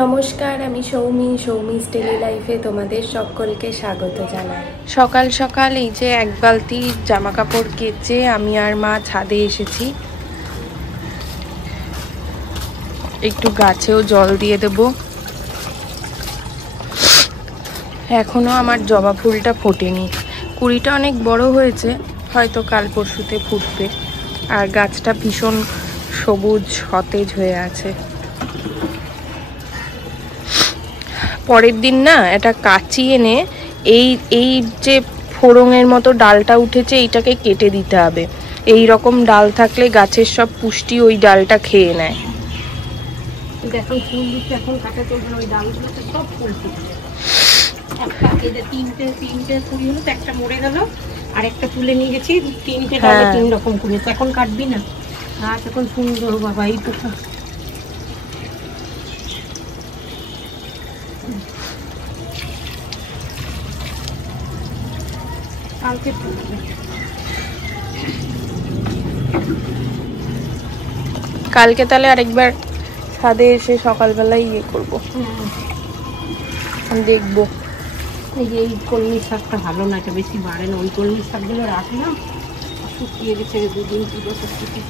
নমস্কার, আমি সৌমিস ডেলি লাইফে তোমাদের সকলকে স্বাগত জানাই। সকাল সকাল এই যে এক বালতি জামা কাপড় কেচে আমি আর মা ছাদে এসেছি। একটু গাছেও জল দিয়ে দেব। এখনো আমার জবা ফুলটা ফোটেনি, কুড়িটা অনেক বড় হয়েছে, হয়তো কাল পরশুতে ফুটবে। আর গাছটা ভীষণ সবুজ সতেজ হয়ে আছে। পরের দিন না এটা কাঁচি এনে এই যে ফোড়ঙের মতো ডালটা উঠেছে এইটাকে কেটে দিতে হবে। এই রকম ডাল থাকলে গাছের সব পুষ্টি ওই ডালটা খেয়ে নেয়। এখন ফুল দিচ্ছে, এখন কাটা চলবে না, ওই ডালগুলোতে সব ফুল ফুটছে। একটা এই যে তিনটে কুড়ি হলো, তো একটা মরে গেল, আর একটা তুলে নিয়ে গেছি, তিনটে ডালে তিন রকম কুড়ি। এখন কাটবি না গাছ, এখন সুন্দর বাবা। এই পোকা কালকে ফুটবে। কালকে তাহলে আরেকবার ছাদে এসে সকালবেলায় ইয়ে করবো, দেখবো। এই যে এই কলমি শাকটা ভালো না, এটা বেশি বাড়ে না। ওই কলমি শাকগুলো রাখলাম, শুকিয়ে গেছে দুদিন কি বছর থেকে।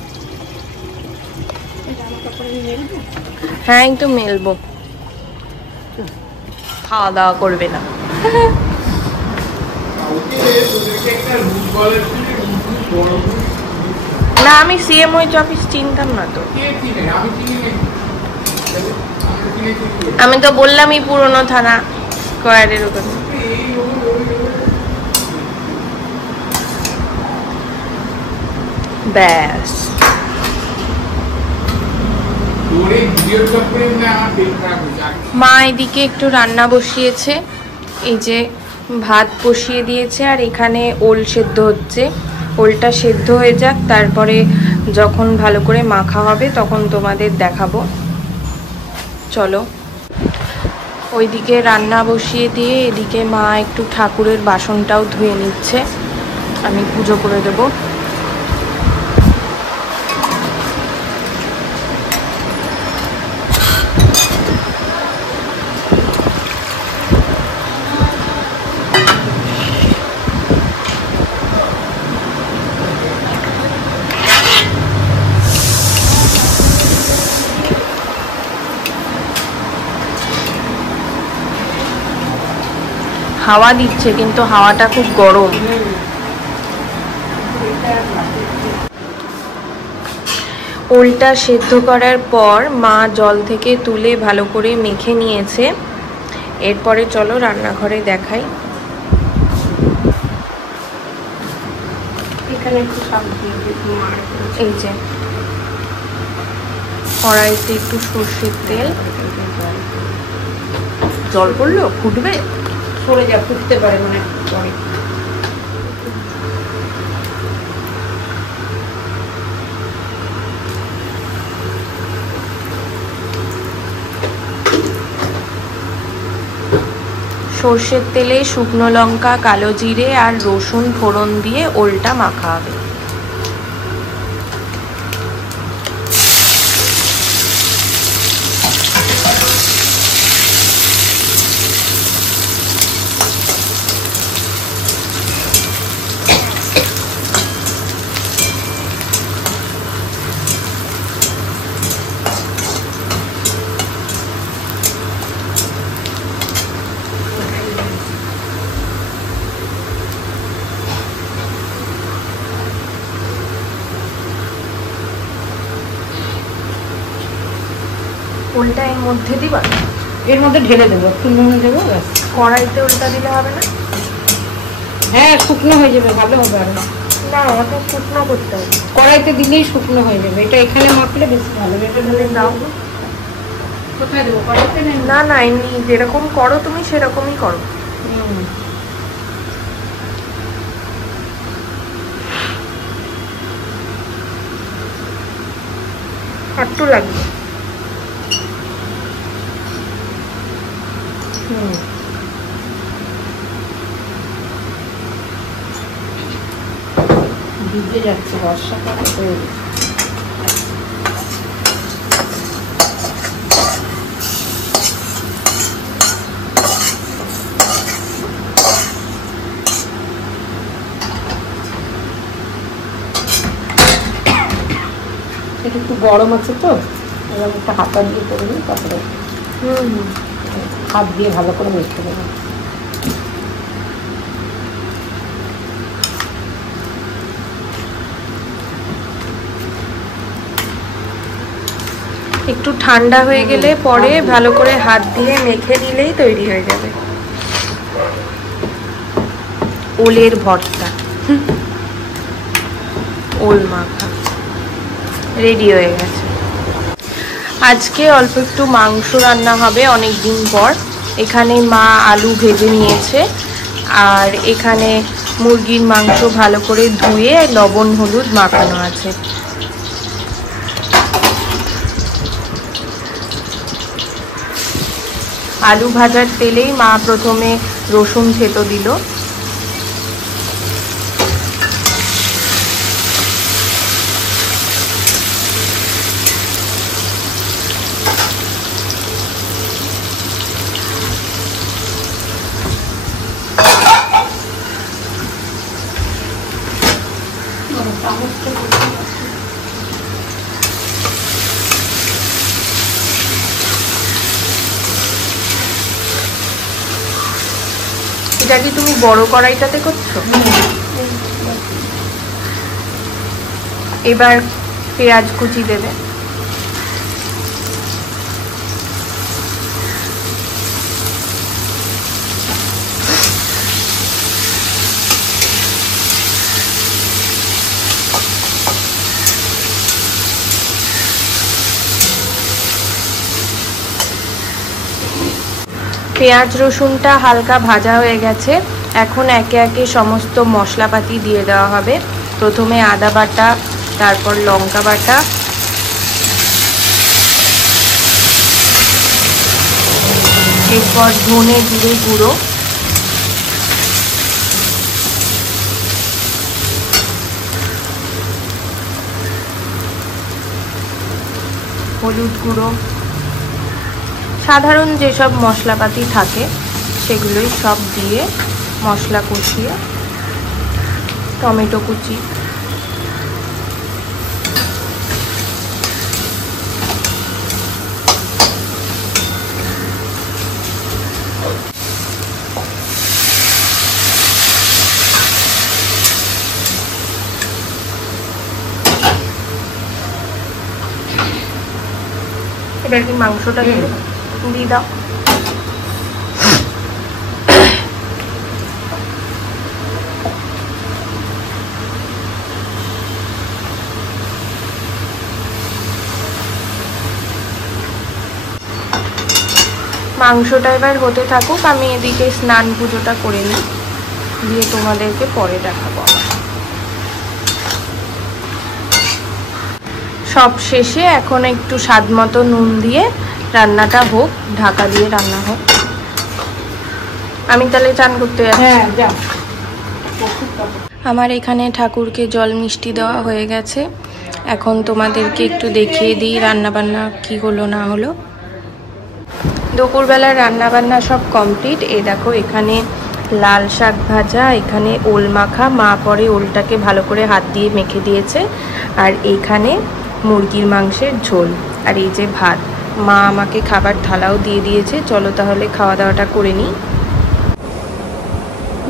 জামা কাপড় আমি মেলবো। হ্যাঁ, একটু মেলবো। খাওয়া দাওয়া করবে না? না, আমি সিএমওই অফিস চিনতাম না তো। আমি তো বললামই পুরনো থানা স্কয়ারের ওখানে। ব্যাস, মা এদিকে একটু রান্না বসিয়েছে। এই যে ভাত বসিয়ে দিয়েছে, আর এখানে ওল সেদ্ধ হচ্ছে। ওলটা সেদ্ধ হয়ে যাক, তারপরে যখন ভালো করে মাখা হবে তখন তোমাদের দেখাবো। চলো। ওইদিকে রান্না বসিয়ে দিয়ে এদিকে মা একটু ঠাকুরের বাসনটাও ধুয়ে নিচ্ছে, আমি পুজো করে দেবো। হাওয়া দিচ্ছে, কিন্তু হাওয়াটা খুব গরম। ওলটা সেদ্ধ করার পর মা জল থেকে তুলে ভালো করে মেখে নিয়েছে। এরপরে চলো রান্নাঘরে দেখাই। এখানে একটু শাক দিয়ে দিই। এই যে কড়াইতে একটু সর্ষের তেল, জল পড়লো, ফুটবে, সরে যা, ফুটতে পারে মানে পরে। সর্ষের তেলে শুকনো লঙ্কা, কালো জিরে আর রসুন ফোড়ন দিয়ে ওলটা মাখা হবে। ওলটা এর মধ্যে দিবা? এর মধ্যে ঢেলে দেবো, একটু নুন দেবো, ব্যাস। কড়াইতে ওলটা দিলে হবে না? হ্যাঁ, শুকনো হয়ে যাবে, ভালো হবে। আর না, ওটা শুকনো করতে হবে। কড়াইতে দিলেই শুকনো হয়ে যাবে। এটা এখানে মাখলে বেশি ভালো। এটা ঢেলে দাও। কোথায় দেবো? কড়াইতে নেই? না না, এমনি যেরকম করো তুমি সেরকমই করো। একটু লাগবে। ভিজে যাচ্ছে, বর্ষাকাল হয়ে গেছে। এটা একটু গরম আছে তো, এরকম একটা হাতা দিয়ে করে নিই, তারপরে হাত দিয়ে ভালো করে মেখে দেবো। একটু ঠান্ডা হয়ে গেলে পরে ভালো করে হাত দিয়ে মেখে নিলেই তৈরি হয়ে যাবে ওলের ভর্তা। ওল মাখা রেডি হয়ে গেছে। আজকে অল্প একটু মাংস রান্না হবে অনেক দিন পর। এখানে মা আলু ভেজে নিয়েছে, আর এখানে মুরগির মাংস ভালো করে ধুয়ে লবণ হলুদ মাখানো আছে। আলু ভাজার তেলেই মা প্রথমে রসুন থেতো দিল, এটা কি তুমি বড় কড়াইটাতে করছো? এবার পেঁয়াজ কুচি দেবে। পেঁয়াজ রসুনটা হালকা ভাজা হয়ে গেছে। এখন একে একে সমস্ত মশলাপাতি দিয়ে দেওয়া হবে। প্রথমে আদা বাটা, তারপর লঙ্কা বাটা, এরপর ধনে জিরে গুঁড়ো, হলুদ গুঁড়ো, সাধারণ যেসব মশলাপাতি থাকে সেগুলোই সব দিয়ে মশলা কষিয়ে, টমেটো কুচি, এবার কি মাংসটা দিয়ে দাও। মাংসটা এবার হতে থাকুক, আমি এদিকে স্নান পুজোটা করে নিই, দিয়ে তোমাদেরকে পরে দেখাবো। সব শেষে এখন একটু স্বাদ মতো নুন দিয়ে রান্নাটা হোক, ঢাকা দিয়ে রান্না হোক। আমি তাহলে চান করতে যাচ্ছি। হ্যাঁ যা। আমার এখানে ঠাকুরকে জল মিষ্টি দেওয়া হয়ে গেছে। এখন তোমাদেরকে একটু দেখিয়ে দিই রান্নাবান্না কি হলো না হলো। দুপুরবেলার রান্নাবান্না সব কমপ্লিট। এ দেখো, এখানে লাল শাক ভাজা, এখানে ওল মাখা, মা পরে ওলটাকে ভালো করে হাত দিয়ে মেখে দিয়েছে, আর এইখানে মুরগির মাংসের ঝোল, আর এই যে ভাত। মা আমাকে খাবার থালাও দিয়ে দিয়েছে। চলো তাহলে খাওয়া দাওয়াটা করে নিই।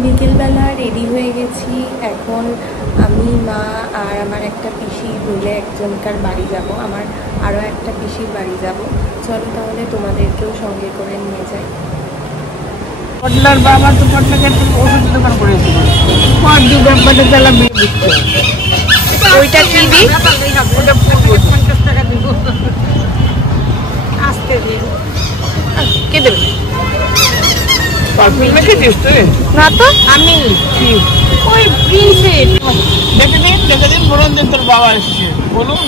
বিকেলবেলা রেডি হয়ে গেছি। এখন আমি, মা আর আমার একটা পিসি মিলে একজনকার বাড়ি যাব, আমার আরও একটা পিসির বাড়ি যাব। চলো তাহলে তোমাদেরকেও সঙ্গে করে নিয়ে যাই। পটলার বাবা তো পটলাকে ওষুধ দোকান করেছে, ওইটা কি দিই? 50 টাকা দিব। আসতে দিন। কে দেবে? না তো আমি ওই প্রিন্সেস। দেখে দিন বলুন যে তোর বাবা এসেছে, বলুন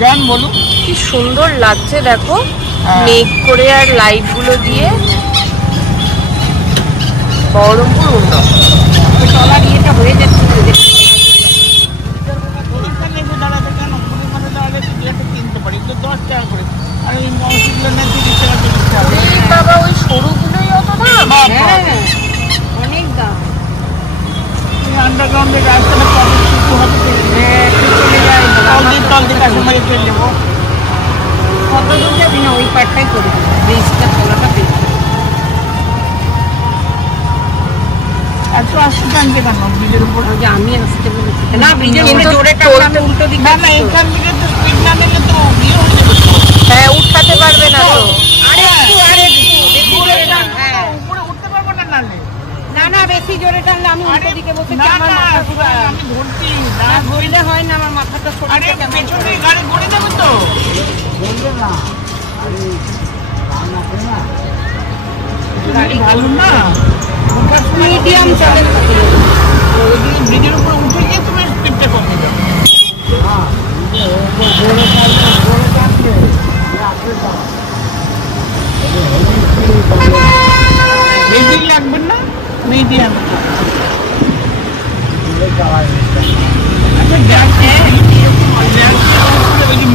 গান বলুন। কি সুন্দর লাগছে দেখো, মেঘ করে আর লাইট গুলো দিয়ে। বহরমপুর উন্নত তলার ইয়েটা হয়ে যাচ্ছে। কিনতে পারি 10 টাকা করে, আর এই মসজিদগুলো না 30 টাকা 40 টাকা। বাবা, ওই সরুগুলোই অত দাম? অনেক দাম। আন্ডারগ্রাউন্ডের রাস্তাটা কবে শুরু হবে? তল দিয়ে কাশ্মীরে কেন ব্রিজের উপর? যে আমি আসতে বলেছি না, ব্রিজের উপরে জোরে টানলে উল্টো দিকে। না না, এখান থেকে তো স্পিড না নিলে তো বিয়ে হয়ে যাবে তো। হ্যাঁ, উঠাতে পারবে না তো। আরে একটু বেশি জোরে টান। হ্যাঁ, উপরে উঠতে পারবো না নালে। না না, বেশি জোরে টানলে আমি উল্টো দিকে বসেছি, না আমার না, মাথা ঘুরায়। আমি ধরছি না। না ধরলে হয় না, আমার মাথাটা আরে শরীরটা কেমন পেছনে গাড়ি ঘুরে যাবে তো। গাড়ি ভালো না, মিডিয়াম চলে। ব্রিজের উপরে উঠে গিয়ে তুমি স্পিডটা কমে যাবে। বেশি লাগবে না, মিডিয়াম।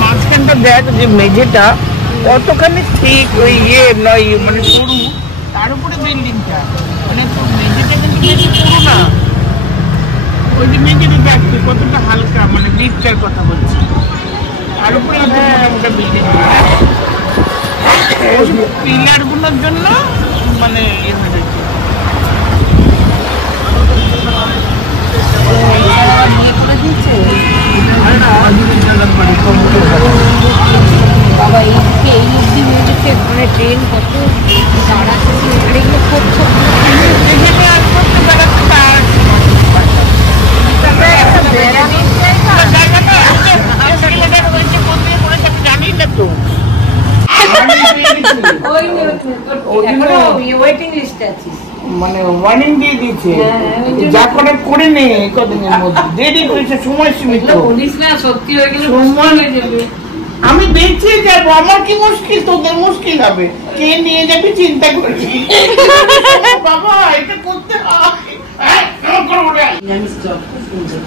মাঝখানটা দেখ, যে মেঝেটা কতখানি ঠিক, ওই ইয়ে নয় মানে সরু, তার উপরে বিল্ডিংটা মানে মেঝেটা কিন্তু বেশি সরু না। ওই যে মেঝেটা দেখছি কতটা হালকা, মানে ব্রিজটার কথা বলছি, তার উপরে একটা বিল্ডিং। পিলার গুলোর জন্য মানে ইয়ে হয়ে যাচ্ছে। বাবা এই অব্দি হয়ে গেছে, মানে ট্রেন কত দাঁড়াচ্ছে, এগুলো করছে। জানি না তো মানে ওয়ার্নিং দিয়ে দিয়েছে, যা করে করে নে কদিনের মধ্যে। দেরি করেছে, সময় সীমিত। সত্যি হয়ে গেলে আমি বেঁচে যাবো, আমার কি মুশকিল, তোদের মুশকিল হবে। কে নিয়ে যাবি চিন্তা করবি। বাবা এটা করতে হয়।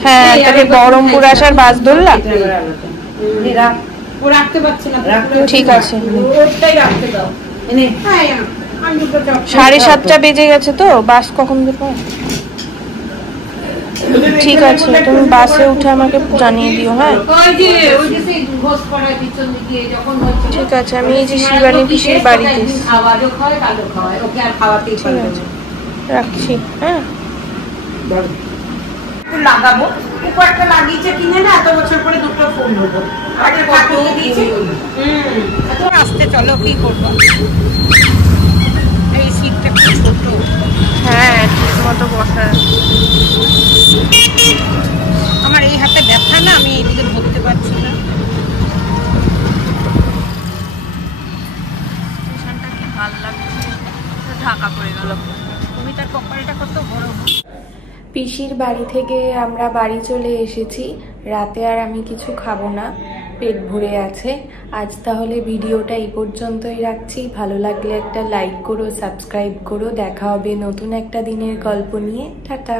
হ্যাঁ, তাহলে বহরমপুর আসার বাস ধরলা? ও রাখতে পারছি না, ঠিক আছে। ওটাই রাখতে দাও। 7:30 বেজে গেছে তো, বাস কখন দেবো? ঠিক আছে, তুমি বাসে উঠে আমাকে জানিয়ে দিও। হ্যাঁ ঠিক আছে, আমি এই যে শিবানী পিসির বাড়িতে রাখছি। হ্যাঁ লাগাবো, উপরটা লাগিয়েছে কিনে না, এত বছর পরে দুটো ফোন নেবো। আসতে চলো, কি করবো, এই সিটটা খুব ছোট। হ্যাঁ, ঠিক মতো বসা। আমার এই হাতে ব্যথা না, আমি এইদিকে ধরতে পারছি না। ঢাকা পড়ে গেল। তুমি তার কপালটা কত বড়। পিসির বাড়ি থেকে আমরা বাড়ি চলে এসেছি। রাতে আর আমি কিছু খাবো না, পেট ভরে আছে। আজ তাহলে ভিডিওটা এই পর্যন্তই রাখছি। ভালো লাগলে একটা লাইক করো, সাবস্ক্রাইব করো। দেখা হবে নতুন একটা দিনের গল্প নিয়ে। টাটা।